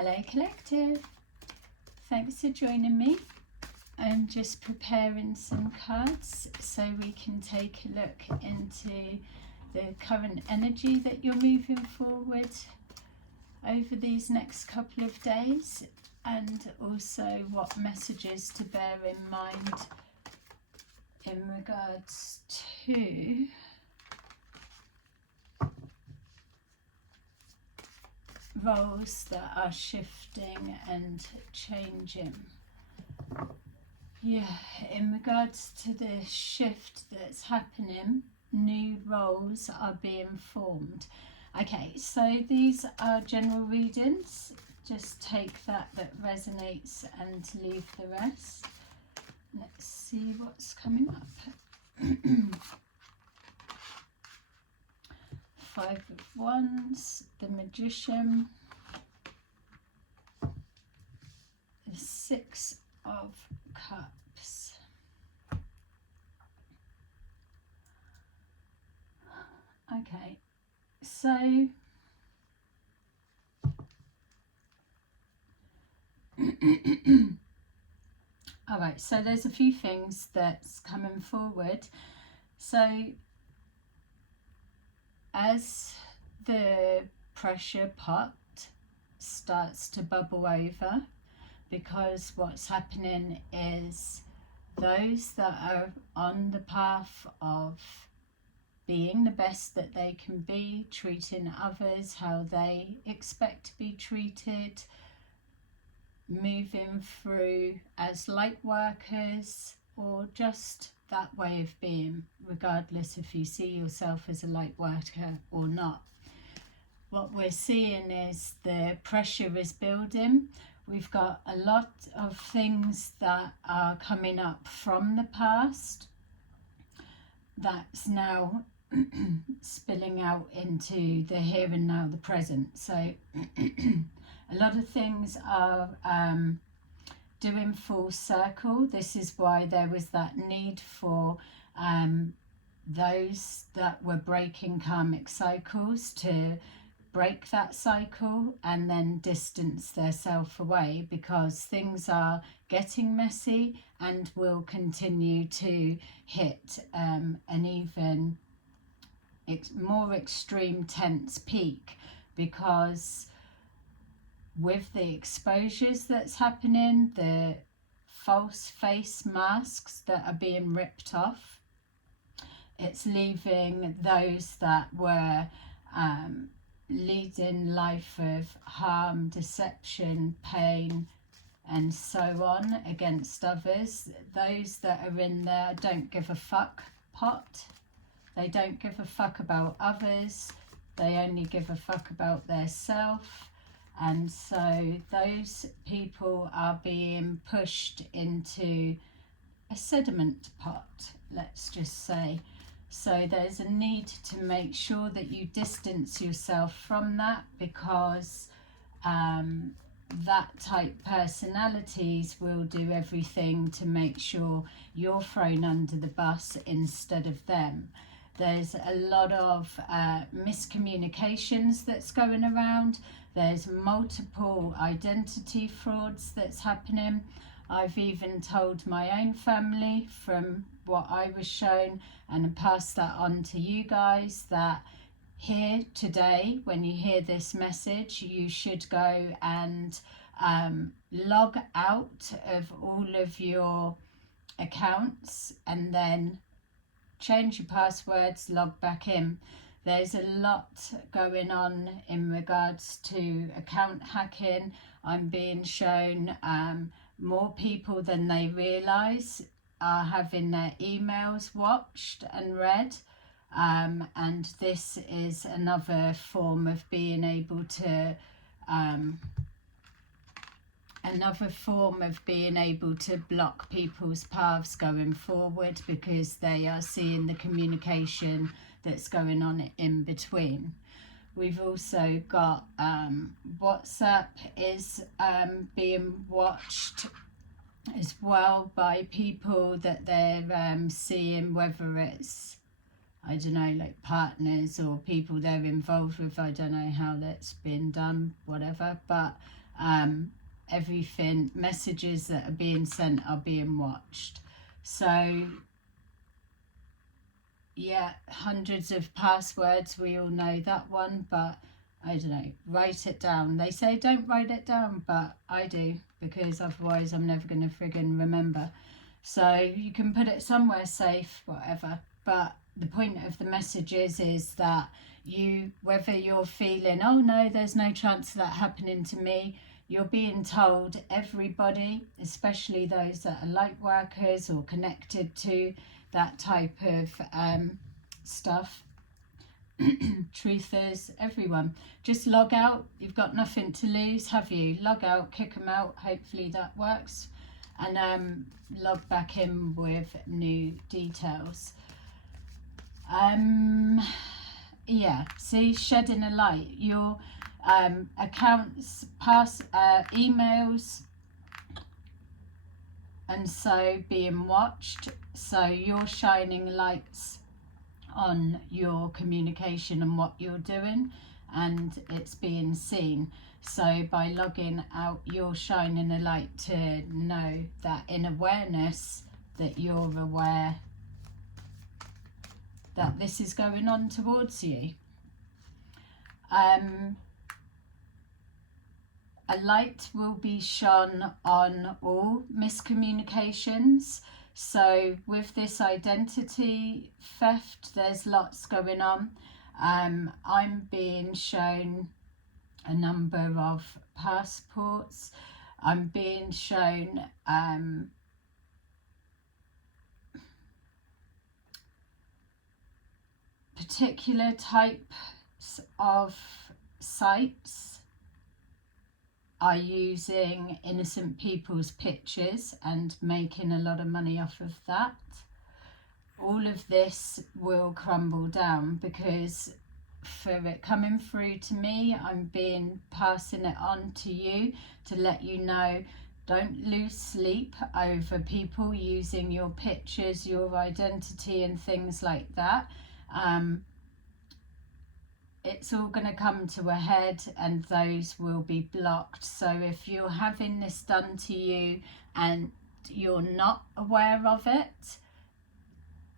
Hello Collective, thanks for joining me. I'm just preparing some cards so we can take a look into the current energy that you're moving forward over these next couple of days, and also what messages to bear in mind in regards to roles that are shifting and changing. Yeah, in regards to the shift that's happening, new roles are being formed. Okay, so these are general readings. Just take that resonates and leave the rest. Let's see what's coming up. Five of Wands, the Magician, the Six of Cups. Okay, so all right, so there's a few things that's coming forward. So as the pressure pot starts to bubble over, because what's happening is those that are on the path of being the best that they can be, treating others how they expect to be treated, moving through as light workers, or just that way of being, regardless if you see yourself as a light worker or not. What we're seeing is the pressure is building. We've got a lot of things that are coming up from the past that's now spilling out into the here and now, the present. So a lot of things are doing full circle. This is why there was that need for those that were breaking karmic cycles to break that cycle and then distance themselves away, because things are getting messy and will continue to hit an even more extreme tense peak, because with the exposures that's happening, the false face masks that are being ripped off, it's leaving those that were leading life of harm, deception, pain, and so on against others. Those that are in there don't give a fuck pot. They don't give a fuck about others. They only give a fuck about their self. And so those people are being pushed into a sediment pot, let's just say. So there's a need to make sure that you distance yourself from that, because that type personalities will do everything to make sure you're thrown under the bus instead of them. There's a lot of miscommunications that's going around. There's multiple identity frauds that's happening. I've even told my own family from what I was shown, and passed that on to you guys, that here today, when you hear this message, you should go and log out of all of your accounts and then change your passwords, log back in. There's a lot going on in regards to account hacking. I'm being shown more people than they realise are having their emails watched and read, and this is another form of being able to block people's paths going forward, because they are seeing the communication that's going on in between. We've also got WhatsApp is being watched as well by people that they're seeing, whether it's I don't know, like partners or people they're involved with. I don't know how that's been done, whatever, but everything, messages that are being sent are being watched. So yeah, hundreds of passwords, we all know that one, but I don't know, write it down. They say don't write it down, but I do, because otherwise I'm never going to friggin' remember. So you can put it somewhere safe, whatever, but the point of the messages is that you, whether you're feeling, oh no, there's no chance of that happening to me, you're being told, everybody, especially those that are light workers or connected to that type of stuff, truthers, everyone, just log out. You've got nothing to lose, have you? Log out, kick them out, hopefully that works, and log back in with new details. Yeah, see, shedding a light. Your accounts, emails, and so being watched. So you're shining lights on your communication and what you're doing, and it's being seen. So by logging out, you're shining a light to know that, in awareness, that you're aware that this is going on towards you. A light will be shone on all miscommunications. So with this identity theft, there's lots going on. I'm being shown a number of passports. I'm being shown particular types of sites are using innocent people's pictures and making a lot of money off of that. All of this will crumble down, because for it coming through to me, I'm passing it on to you to let you know, don't lose sleep over people using your pictures, your identity and things like that. It's all going to come to a head, and those will be blocked. So if you're having this done to you and you're not aware of it,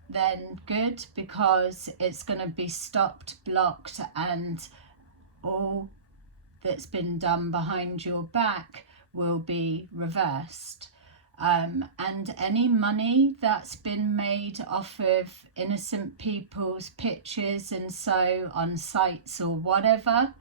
then good, because it's going to be stopped, blocked, and all that's been done behind your back will be reversed. And any money that's been made off of innocent people's pictures and so on sites or whatever,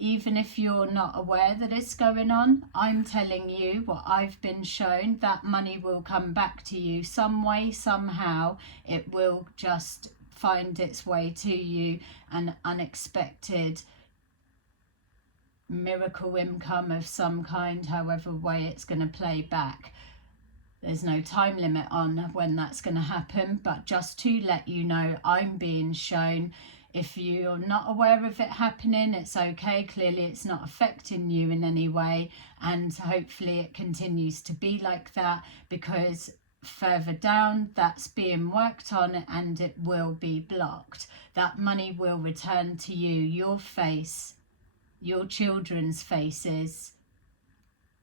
even if you're not aware that it's going on, I'm telling you what I've been shown, that money will come back to you some way, somehow. It will just find its way to you, an unexpected miracle income of some kind, however way it's going to play back. There's no time limit on when that's going to happen, but just to let you know, I'm being shown. If you're not aware of it happening, it's okay. Clearly it's not affecting you in any way, and hopefully it continues to be like that, because further down that's being worked on and it will be blocked. That money will return to you, your face, your children's faces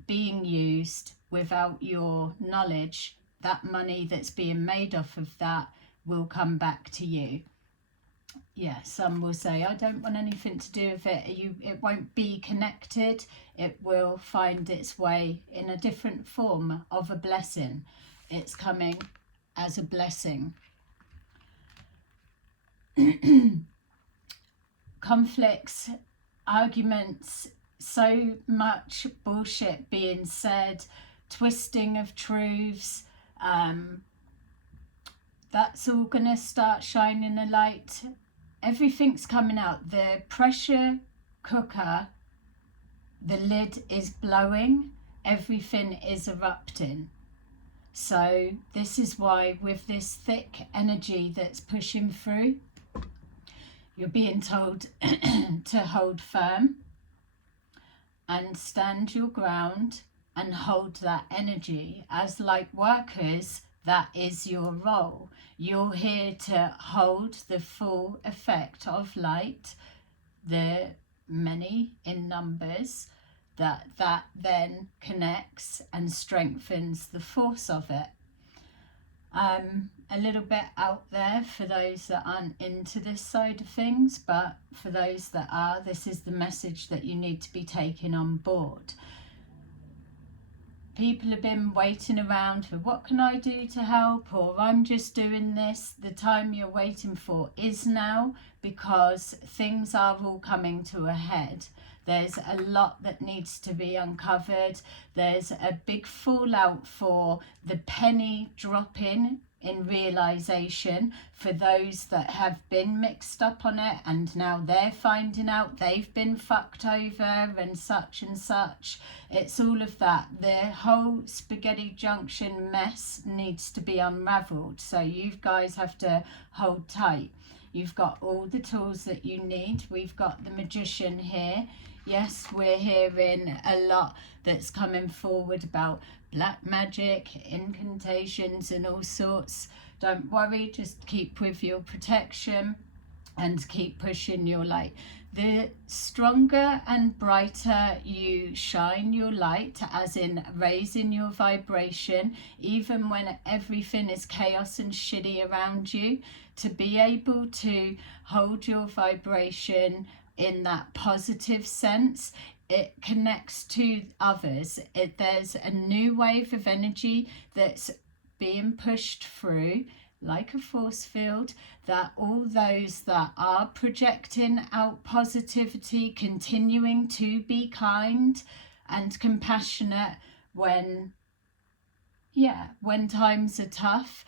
being used without your knowledge. That money that's being made off of that will come back to you. Yeah, some will say, I don't want anything to do with it. It won't be connected. It will find its way in a different form of a blessing. It's coming as a blessing. Conflicts, arguments, so much bullshit being said, twisting of truths, that's all going to start shining a light. Everything's coming out. The pressure cooker, the lid is blowing, everything is erupting. So this is why, with this thick energy that's pushing through, you're being told to hold firm and stand your ground and hold that energy. As light workers, that is your role. You're here to hold the full effect of light, the many in numbers, that then connects and strengthens the force of it. A little bit out there for those that aren't into this side of things, but for those that are, this is the message that you need to be taking on board. People have been waiting around for what can I do to help, or I'm just doing this. The time you're waiting for is now, because things are all coming to a head. There's a lot that needs to be uncovered. There's a big fallout for the penny dropping in realization for those that have been mixed up on it, and now they're finding out they've been fucked over and such and such. It's all of that. The whole spaghetti junction mess needs to be unraveled, so you guys have to hold tight. You've got all the tools that you need. We've got the magician here. Yes, we're hearing a lot that's coming forward about black magic, incantations and all sorts. Don't worry, just keep with your protection and keep pushing your light. The stronger and brighter you shine your light, as in raising your vibration, even when everything is chaos and shitty around you, to be able to hold your vibration in that positive sense, it connects to others. There's a new wave of energy that's being pushed through like a force field, that all those that are projecting out positivity, continuing to be kind and compassionate when times are tough,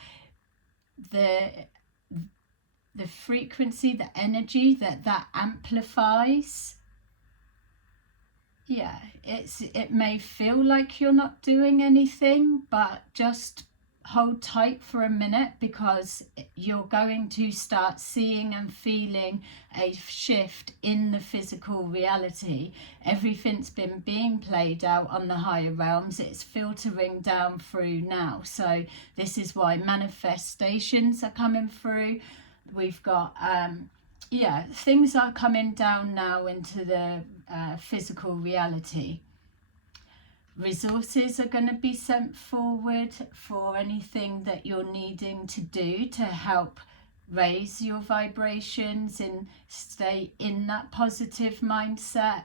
the frequency, the energy that amplifies. It may feel like you're not doing anything, but just hold tight for a minute, because you're going to start seeing and feeling a shift in the physical reality. Everything's been being played out on the higher realms. It's filtering down through now. So this is why manifestations are coming through. We've got things are coming down now into the physical reality. Resources are going to be sent forward for anything that you're needing to do to help raise your vibrations and stay in that positive mindset.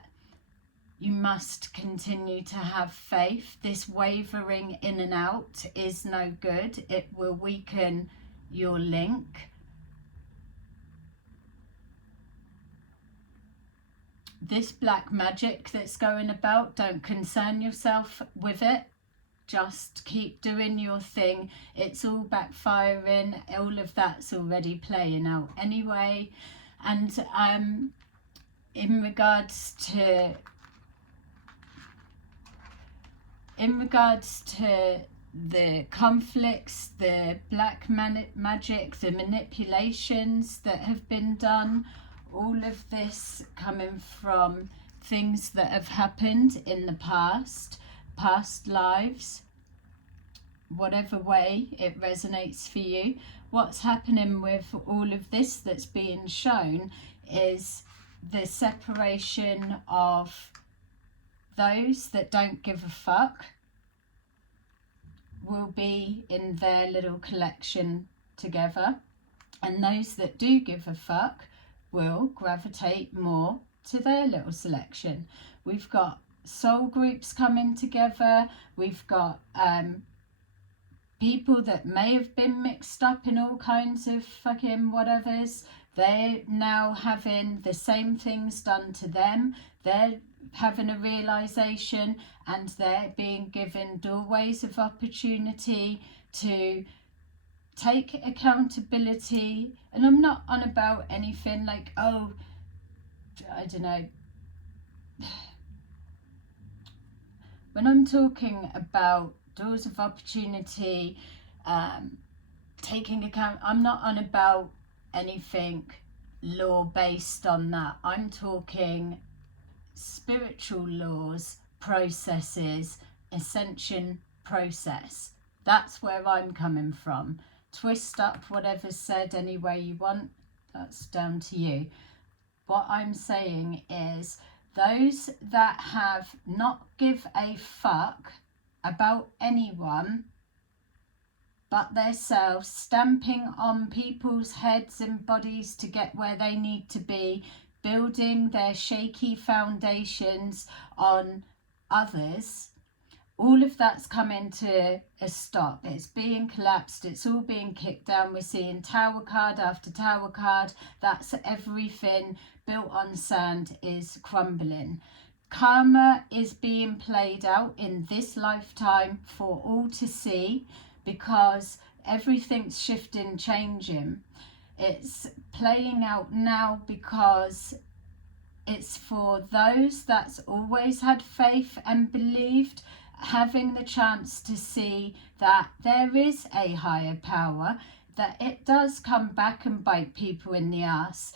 You must continue to have faith. This wavering in and out is no good. It will weaken your link. This black magic that's going about, don't concern yourself with it. Just keep doing your thing. It's all backfiring. All of that's already playing out anyway. And in regards to the conflicts, the black magic, the manipulations that have been done, all of this coming from things that have happened in the past lives, whatever way it resonates for you. What's happening with all of this that's being shown is the separation of those that don't give a fuck will be in their little collection together, and those that do give a fuck will gravitate more to their little selection. We've got soul groups coming together. We've got people that may have been mixed up in all kinds of fucking whatevers. They're now having the same things done to them. They're having a realization, and they're being given doorways of opportunity to take accountability. And I'm not on about anything like, oh, I don't know. When I'm talking about doors of opportunity, taking account, I'm not on about anything law based on that. I'm talking spiritual laws, processes, ascension process. That's where I'm coming from. Twist up whatever's said any way you want. That's down to you. What I'm saying is those that have not give a fuck about anyone but themselves, stamping on people's heads and bodies to get where they need to be, building their shaky foundations on others, all of that's coming to a stop. It's being collapsed. It's all being kicked down. We're seeing tower card after tower card. That's everything built on sand is crumbling. Karma is being played out in this lifetime for all to see, because everything's shifting, changing. It's playing out now because it's for those that's always had faith and believed, having the chance to see that there is a higher power, that it does come back and bite people in the ass.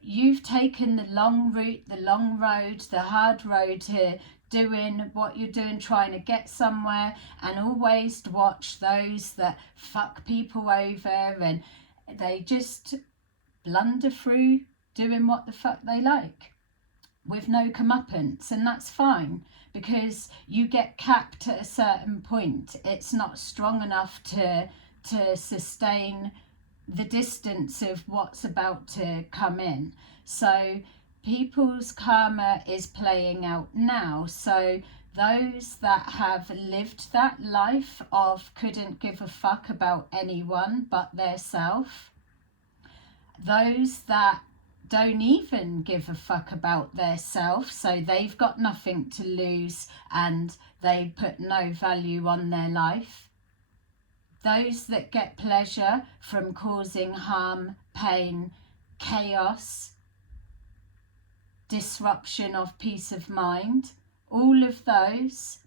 You've taken the long route, the long road, the hard road to doing what you're doing, trying to get somewhere, and always watch those that fuck people over and they just blunder through doing what the fuck they like with no comeuppance. And that's fine, because you get capped at a certain point. It's not strong enough to sustain the distance of what's about to come in. So people's karma is playing out now. So those that have lived that life of couldn't give a fuck about anyone but their self, those that don't even give a fuck about their self, so they've got nothing to lose and they put no value on their life, those that get pleasure from causing harm, pain, chaos, disruption of peace of mind, all of those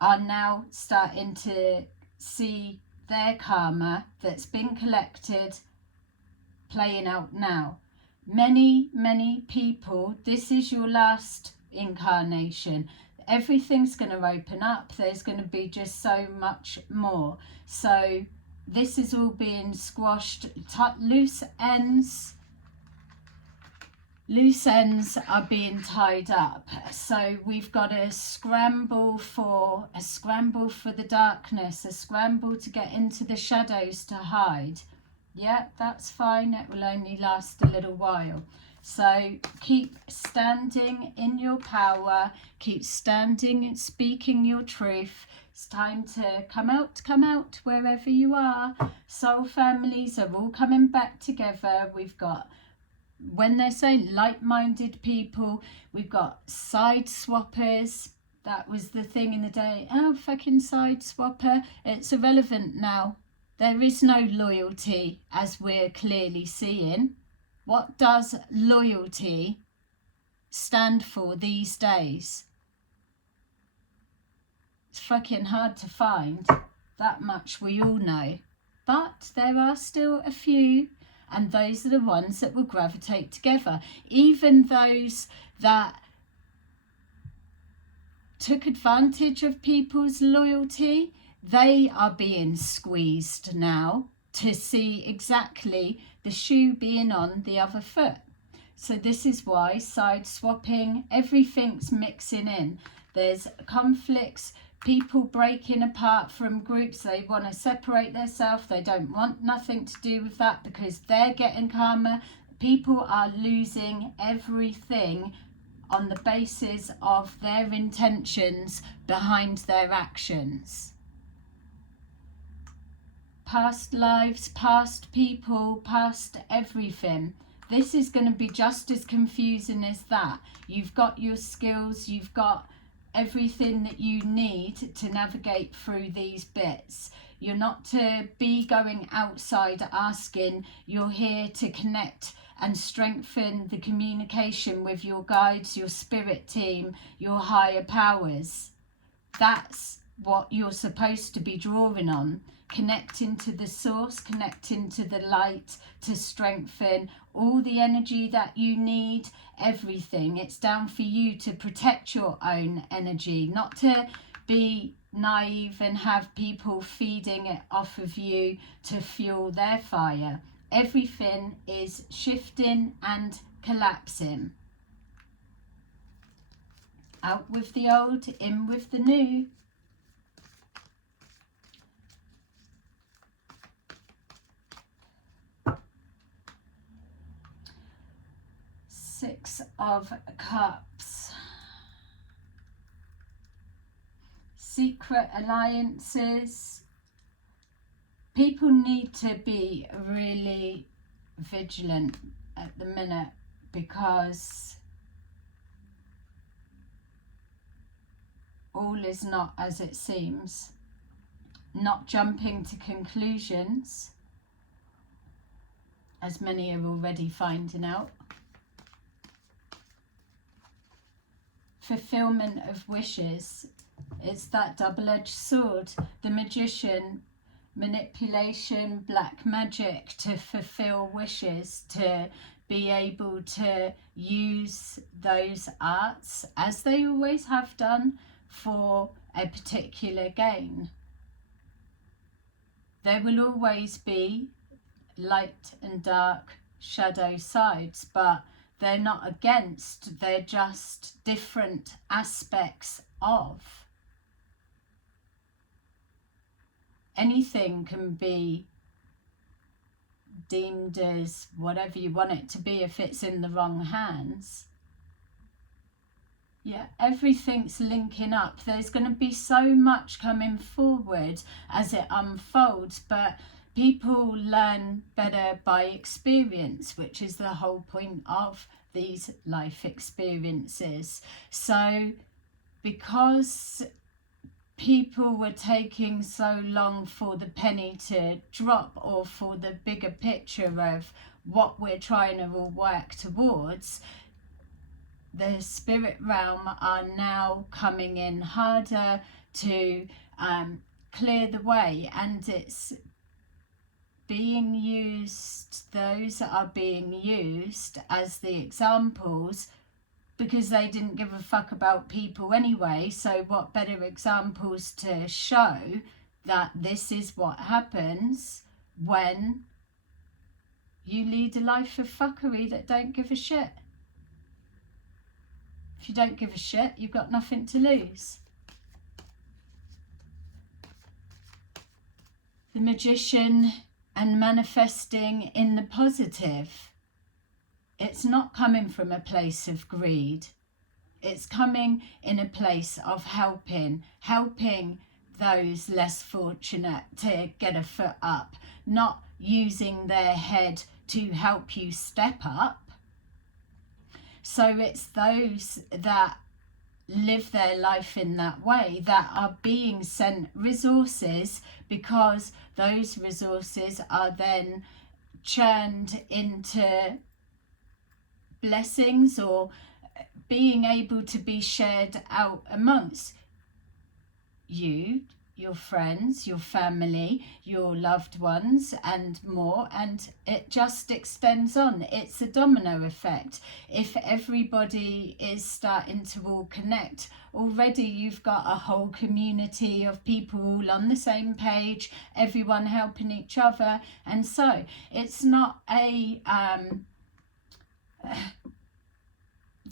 are now starting to see their karma that's been collected playing out now. Many people, this is your last incarnation. Everything's going to open up. There's going to be just so much more. So this is all being squashed. Loose ends are being tied up. So we've got a scramble for the darkness, a scramble to get into the shadows to hide. Yeah, that's fine. It will only last a little while. So keep standing in your power. Keep standing and speaking your truth. It's time to come out wherever you are. Soul families are all coming back together. We've got, when they say like-minded people, we've got side swappers. That was the thing in the day. Oh, fucking side swapper. It's irrelevant now. There is no loyalty, as we're clearly seeing. What does loyalty stand for these days? It's fucking hard to find. That much we all know. But there are still a few, and those are the ones that will gravitate together. Even those that took advantage of people's loyalty, they are being squeezed now to see exactly the shoe being on the other foot. So this is why side swapping, everything's mixing in. There's conflicts, people breaking apart from groups. They want to separate themselves. They don't want nothing to do with that because they're getting karma. People are losing everything on the basis of their intentions behind their actions. Past lives, past people, past everything. This is going to be just as confusing as that. You've got your skills, you've got everything that you need to navigate through these bits. You're not to be going outside asking. You're here to connect and strengthen the communication with your guides, your spirit team, your higher powers. That's what you're supposed to be drawing on. Connecting to the source, connecting to the light to strengthen all the energy that you need, everything. It's down for you to protect your own energy, not to be naive and have people feeding it off of you to fuel their fire. Everything is shifting and collapsing. Out with the old, in with the new. Six of Cups. Secret alliances. People need to be really vigilant at the minute, because all is not as it seems. Not jumping to conclusions, as many are already finding out. Fulfillment of wishes. It's that double-edged sword. The Magician, manipulation, black magic to fulfill wishes, to be able to use those arts, as they always have done, for a particular gain. There will always be light and dark shadow sides, but they're not against, they're just different aspects of. Anything can be deemed as whatever you want it to be if it's in the wrong hands. Yeah, everything's linking up. There's going to be so much coming forward as it unfolds, but people learn better by experience, which is the whole point of these life experiences. So because people were taking so long for the penny to drop, or for the bigger picture of what we're trying to all work towards, the spirit realm are now coming in harder to clear the way, and it's being used, those that are being used as the examples, because they didn't give a fuck about people anyway. So what better examples to show that this is what happens when you lead a life of fuckery that don't give a shit. If you don't give a shit, you've got nothing to lose. The Magician and manifesting in the positive. It's not coming from a place of greed. It's coming in a place of helping those less fortunate to get a foot up, not using their head to help you step up. So it's those that live their life in that way that are being sent resources, because those resources are then churned into blessings, or being able to be shared out amongst you, your friends, your family, your loved ones, and more. And it just extends on. It's a domino effect. If everybody is starting to all connect, already you've got a whole community of people all on the same page, everyone helping each other. And so it's not a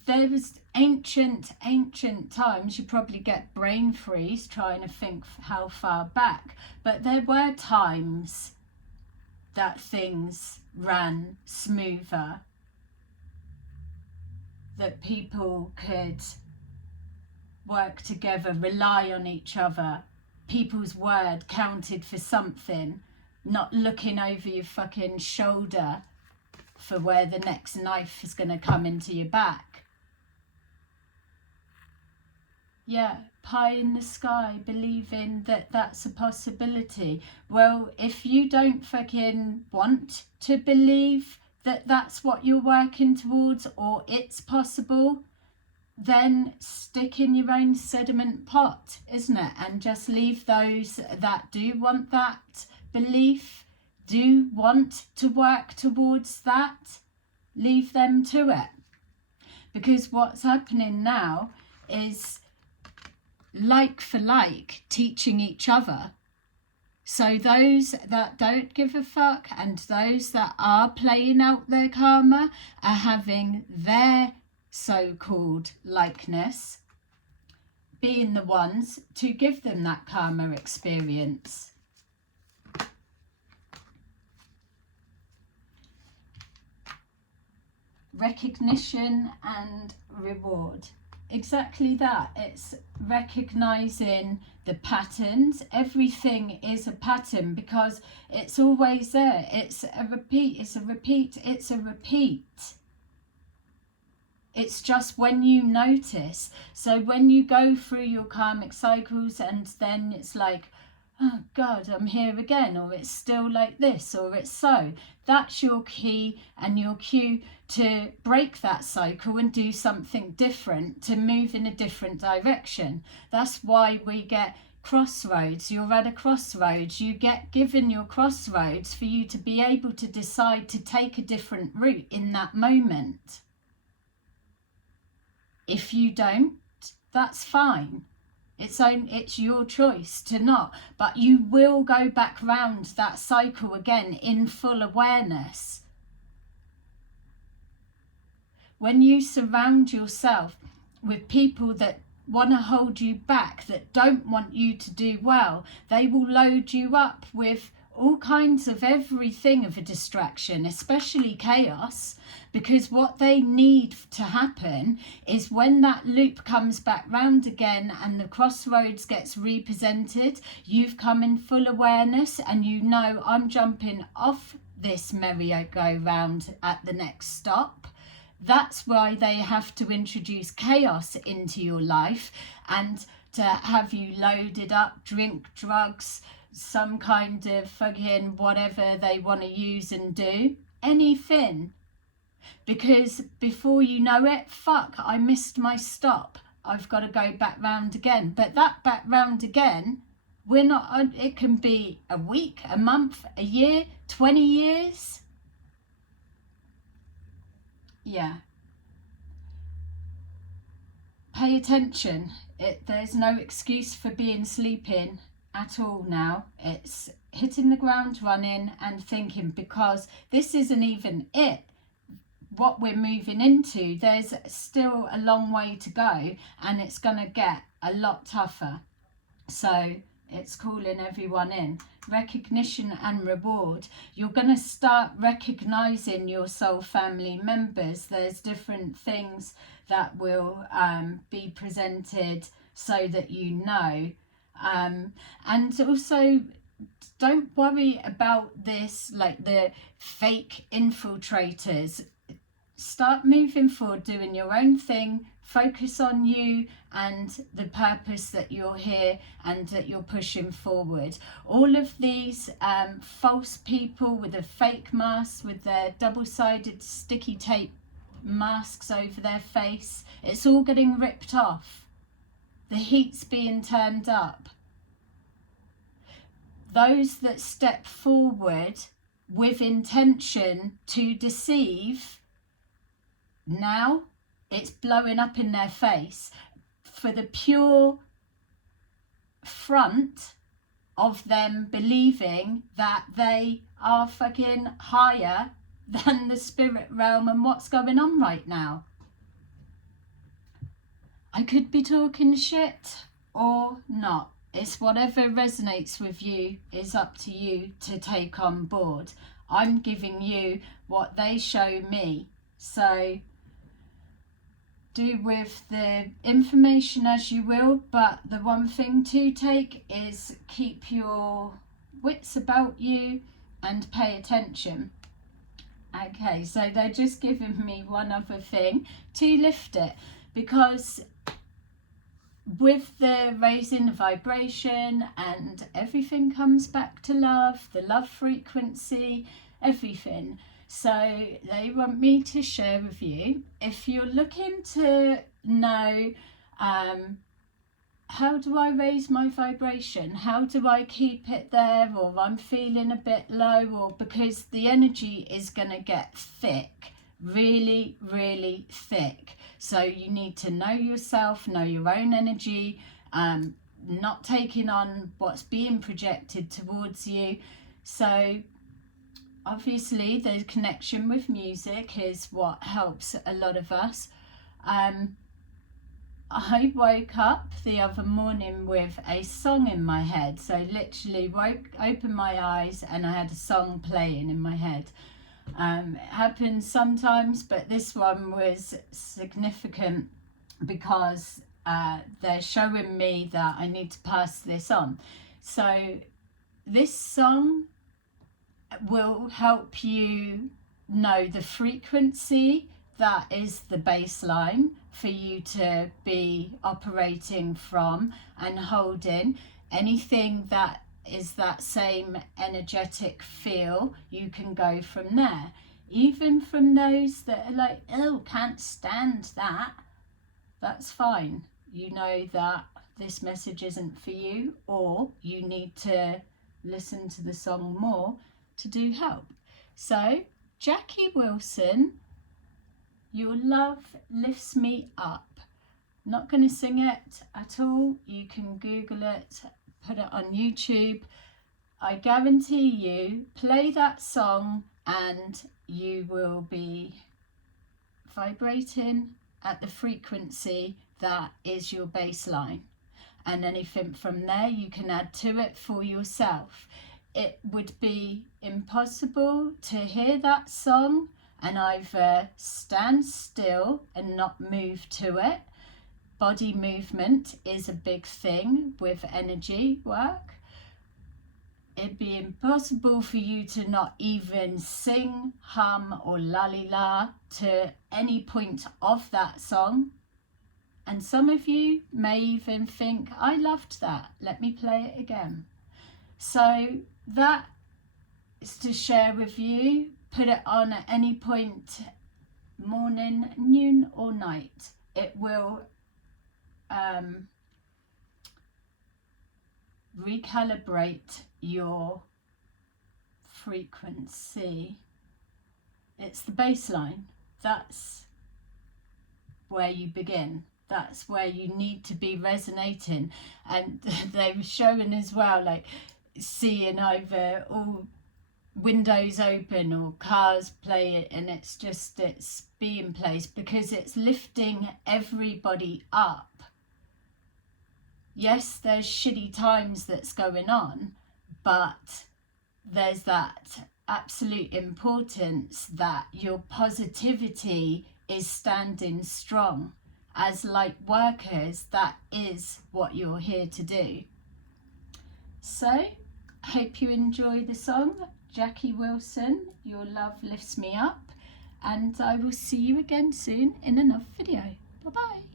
there was ancient times, you probably get brain freeze trying to think how far back, but there were times that things ran smoother, that people could work together, rely on each other, people's word counted for something, not looking over your fucking shoulder for where the next knife is going to come into your back. Yeah, pie in the sky, believing that that's a possibility. Well, if you don't fucking want to believe that that's what you're working towards, or it's possible, then stick in your own sediment pot, isn't it? And just leave those that do want that belief, do want to work towards that, leave them to it. Because what's happening now is like for like, teaching each other. So those that don't give a fuck and those that are playing out their karma are having their so-called likeness being the ones to give them that karma experience. Recognition and reward. Exactly that. It's recognizing the patterns. Everything is a pattern because it's always there. It's a repeat, it's a repeat, it's a repeat. It's just when you notice. So when you go through your karmic cycles and then it's like, oh God, I'm here again, or it's still like this, or it's so. That's your key and your cue to break that cycle and do something different, to move in a different direction. That's why we get crossroads. You're at a crossroads. You get given your crossroads for you to be able to decide to take a different route in that moment. If you don't, that's fine. It's your choice to not, but you will go back round that cycle again in full awareness. When you surround yourself with people that want to hold you back, that don't want you to do well, they will load you up with all kinds of everything of a distraction, especially chaos, because what they need to happen is when that loop comes back round again and the crossroads gets represented, you've come in full awareness and you know, I'm jumping off this merry-go-round at the next stop. That's why they have to introduce chaos into your life and to have you loaded up, drink drugs, some kind of fucking whatever they want to use and do, anything. Because before you know it, fuck, I missed my stop, I've got to go back round again. But that back round again, we're not, it can be a week, a month, a year, 20 years. Yeah. Pay attention. There's no excuse for being sleeping at all now. It's hitting the ground running and thinking, because this isn't even it. What we're moving into, there's still a long way to go and it's going to get a lot tougher. So it's calling everyone in. Recognition and reward. You're going to start recognizing your soul family members. There's different things that will be presented so that you know. And also, don't worry about this, like the fake infiltrators. Start moving forward, doing your own thing. Focus on you and the purpose that you're here and that you're pushing forward. All of these false people with a fake mask, with their double-sided sticky tape masks over their face, it's all getting ripped off. The heat's being turned up. Those that step forward with intention to deceive, now it's blowing up in their face for the pure front of them believing that they are fucking higher than the spirit realm and what's going on right now. I could be talking shit or not. It's whatever resonates with you is up to you to take on board. I'm giving you what they show me. So do with the information as you will, but the one thing to take is keep your wits about you and pay attention. Okay, so they're just giving me one other thing to lift it, because with the raising the vibration and everything comes back to love, the love frequency, everything. So they want me to share with you, if you're looking to know how do I raise my vibration, how do I keep it there, or I'm feeling a bit low, or because the energy is going to get thick, really, really thick. So you need to know yourself, know your own energy, not taking on what's being projected towards you. So obviously the connection with music is what helps a lot of us. I woke up the other morning with a song in my head. So literally opened my eyes and I had a song playing in my head. It happens sometimes, but this one was significant because they're showing me that I need to pass this on. So this song will help you know the frequency that is the baseline for you to be operating from and holding. Anything that is that same energetic feel, you can go from there. Even from those that are like, oh, can't stand that, that's fine. You know that this message isn't for you, or you need to listen to the song more to do help. So Jackie Wilson, Your Love Lifts Me Up. Not going to sing it at all. You can Google it, put it on YouTube. I guarantee you, play that song and you will be vibrating at the frequency that is your baseline. And anything from there you can add to it for yourself. It would be impossible to hear that song and either stand still and not move to it. Body movement is a big thing with energy work. It'd be impossible for you to not even sing, hum or la to any point of that song. And some of you may even think, I loved that, let me play it again. So that is to share with you. Put it on at any point, morning, noon or night. It will recalibrate your frequency. It's the baseline. That's where you begin. That's where you need to be resonating. And they were showing as well, like seeing either all windows open or cars play it, and it's being placed because it's lifting everybody up. Yes, there's shitty times that's going on, but there's that absolute importance that your positivity is standing strong. As light workers, that is what you're here to do. So, I hope you enjoy the song. Jackie Wilson, Your Love Lifts Me Up. And I will see you again soon in another video. Bye-bye.